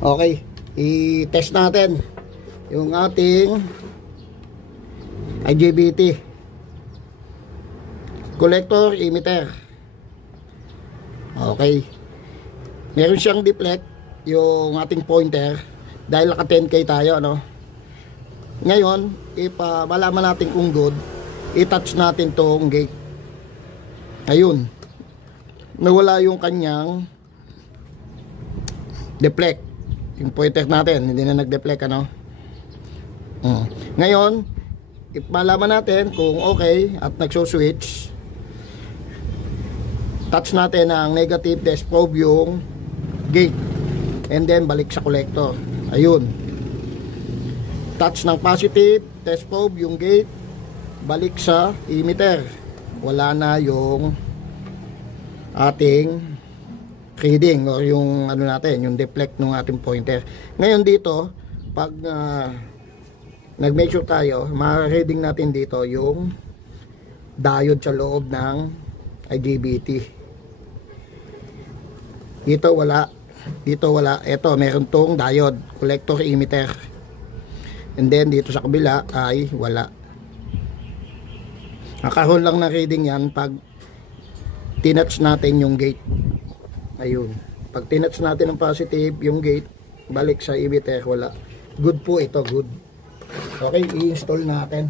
Okay, i-test natin yung ating IGBT collector emitter. Okay, meron siyang deflect yung ating pointer dahil naka 10K tayo, no? Ngayon, malaman natin kung good, i-touch natin tong gate. Ayun, nawala yung kanyang deflect, yung pointer natin hindi na nag-deflect, ano? Ngayon, malaman natin kung okay at nagso-switch, touch natin ang negative, test probe yung gate, and then balik sa collector. Ayun, touch ng positive, test probe yung gate, balik sa emitter. Wala na yung ating reading or yung ano natin, yung deflect ng ating pointer. Ngayon dito, pag nag-measure tayo, ma-reading natin dito yung diode sa loob ng IGBT. Dito wala, dito wala. Ito, meron tong diode, collector emitter. And then dito sa kabila ay wala. Nakaroon lang na reading yan pag tinouch natin yung gate. Ayun, pag tinouch natin ang positive yung gate, balik sa emitter, wala. Good po ito, good. Okay, i-install natin.